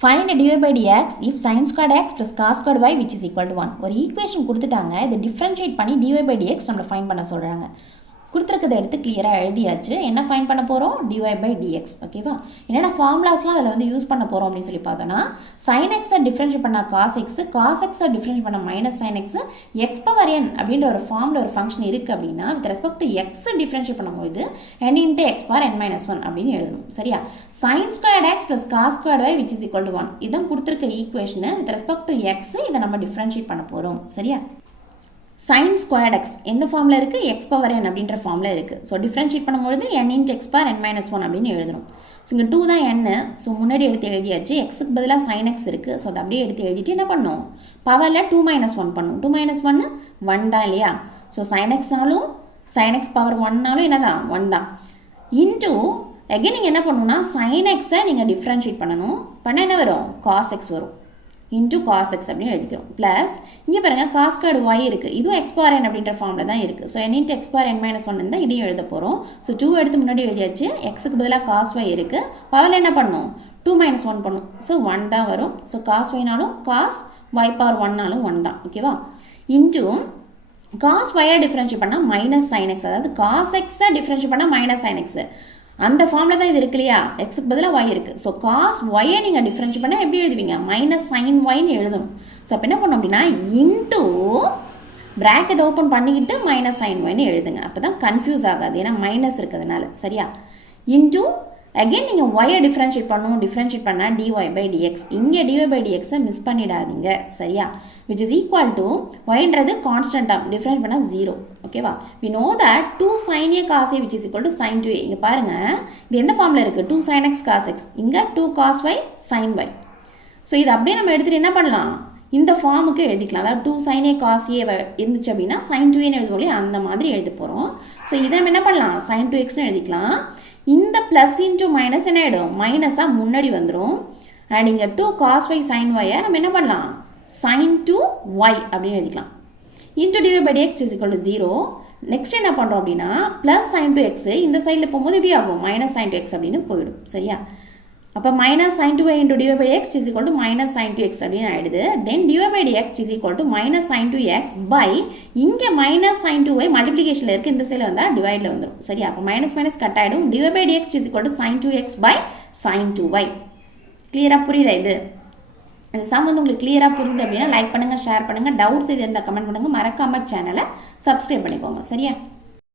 Find dy by dx if sin squared x plus cos squared y which is equal to 1. ஒரு equation கொடுத்துட்டாங்க, இதை differentiate பண்ணி dy by dx நம்மளை find பண்ண சொல்கிறாங்க. கொடுத்துருக்கதை எடுத்து கிளியராக எழுதியாச்சு. என்ன ஃபைண்ட் பண்ண போகிறோம்? dy by dx. ஓகேவா? என்னென்ன ஃபார்முலாஸ்லாம் அதில் வந்து யூஸ் பண்ண போகிறோம் அப்படின்னு சொல்லி பார்த்தோன்னா, sin x டிஃப்ரென்ஷியேட் பண்ணால் cos x, cos x differentiate பண்ணால் minus sin x, x power n அப்படின்ற ஒரு ஃபார்மில் ஒரு ஃபங்க்ஷன் இருக்குது அப்படின்னா with respect to x differentiate பண்ணும்போது n into x power n minus 1 அப்படின்னு எழுதணும். சரியா? sin squared x plus cos squared y which is equal to 1. இதான் கொடுத்துருக்க ஈக்குவேஷனை வித் ரெஸ்பெக்ட் டு x இதை நம்ம டிஃப்ரென்ஷியேட் பண்ண போகிறோம். சரியா? sin squared x எந்த ஃபார்மில் இருக்குது? x power n அப்படின்ற ஃபார்மில் இருக்குது. ஸோ டிஃப்ரென்ஷியேட் பண்ணும்போது n into x power n minus 1 அப்படின்னு எழுதணும். ஸோ இங்கே 2 தான் n. ஸோ முன்னாடி எடுத்து எழுதியாச்சு. எக்ஸுக்கு பதிலாக sin x இருக்குது. ஸோ அதை அப்படியே எடுத்து எழுதிட்டு என்ன பண்ணணும்? பவரில் 2 minus 1 பண்ணணும். 2 minus 1 1 தான் இல்லையா? So sin xனாலும் sin x power 1நாலும் என்ன தான்? 1 தான். இன்ட்டு அகைன் நீங்கள் என்ன பண்ணணும்னா sin x நீங்கள் டிஃப்ரென்ஷியேட் பண்ணணும். பண்ண என்ன வரும்? cos x வரும். இன்ட்டு cos x அப்படின்னு எழுதிக்கிறோம். ப்ளஸ் இங்கே பாருங்கள் cos squared y இருக்குது. இதுவும் x power n அப்படின்ற ஃபார்மில் தான் இருக்குது. So n into x power n minus 1 தான் இதையும் எழுத போகிறோம். ஸோ 2 எடுத்து முன்னாடி எழுதியாச்சு. எக்ஸுக்கு பதிலாக cos y இருக்குது. பவரில் என்ன பண்ணணும்? 2 minus 1 பண்ணும். ஸோ 1 தான் வரும். So cos yனாலும் cos y power 1நாலும் 1 தான். ஓகேவா? இன்ட்டு cos y டிஃப்ரென்ஷியேட் பண்ணால் மைனஸ் sin x, அதாவது cos x டிஃப்ரென்ஷியேட் பண்ணால் மைனஸ் sin x. அந்த ஃபார்மில் தான் இது இருக்கு இல்லையா? எக்ஸுக்கு பதிலாக y இருக்குது. ஸோ cos y நீங்கள் டிஃப்ரென்ஷியேட் பண்ணால் எப்படி எழுதுவீங்க? மைனஸ் sin yன்னு எழுதணும். ஸோ அப்போ என்ன பண்ணணும் அப்படின்னா இன்ட்டு ப்ராக்கெட் ஓப்பன் பண்ணிக்கிட்டு மைனஸ் sin yன்னு எழுதுங்க. அப்போ தான் கன்ஃபியூஸ் ஆகாது, ஏன்னா மைனஸ் இருக்கிறதுனால. சரியா? இன்ட்டு அகெயின் நீங்கள் ஒய்யை டிஃப்ரென்ஷியேட் பண்ணால் dy by dx. இங்கே dy by dxை மிஸ் பண்ணிடாதீங்க. சரியா? which is equal to yன்றது கான்ஸ்டன்ட் டேர்ம், டிஃப்ரென்ஷியேட் பண்ணால் 0. ஓகேவா? we know that 2 sin a cos a which is equal to sin 2a. இங்கே பாருங்கள், இது எந்த ஃபார்மில் இருக்குது? 2 sin x cos x, இங்கே 2 cos y sin y. So இது அப்படியே நம்ம எடுத்துகிட்டு என்ன பண்ணலாம்? இந்த ஃபார்முக்கு எழுதிக்கலாம். அதாவது 2 sin a cos a இருந்துச்சு அப்படின்னா sin 2aன்னு எழுதுவோம், அந்த மாதிரி எழுத போகிறோம். ஸோ இதை நம்ம என்ன பண்ணலாம்? sin 2xன்னு எழுதிக்கலாம். இந்த ப்ளஸ் இன்ட்டு மைனஸ் என்ன ஆகிடும்? மைனஸாக முன்னாடி வந்துடும். அண்ட் இங்கே 2 cos y sin y நம்ம என்ன பண்ணலாம்? sin 2y அப்படின்னு எழுதிக்கலாம். Into dy by dx is equal to 0. Next என்ன பண்ணுறோம் அப்படின்னா ப்ளஸ் sin 2x இந்த சைடில் போகும்போது எப்படி ஆகும்? மைனஸ் sin 2x அப்படின்னு போயிடும். சரியா? அப்போ minus sin 2y into dy by dx is equal to minus sin 2x அப்படின்னு ஆகிடுது. தென் dy by dx is equal to minus sin 2x by இங்கே minus sin 2y மல்டிப்ளிகேஷனில் இருக்குது, இந்த சைடில் வந்தால் டிவைடில் வந்துடும். சரியா? அப்போ மைனஸ் மைனஸ் கட் ஆகிடும். dy by dx is equal to sin 2x by sin 2y. கிளியராக புரியுதா? இது இந்த சம் வந்து உங்களுக்கு கிளியராக புரியுது அப்படின்னா லைக் பண்ணுங்கள், ஷேர் பண்ணுங்கள். டவுட்ஸ் இது இருந்தால் கமெண்ட் பண்ணுங்கள். மறக்காமல் சேனலை சப்ஸ்கிரைப் பண்ணிக்கோங்க. சரியா?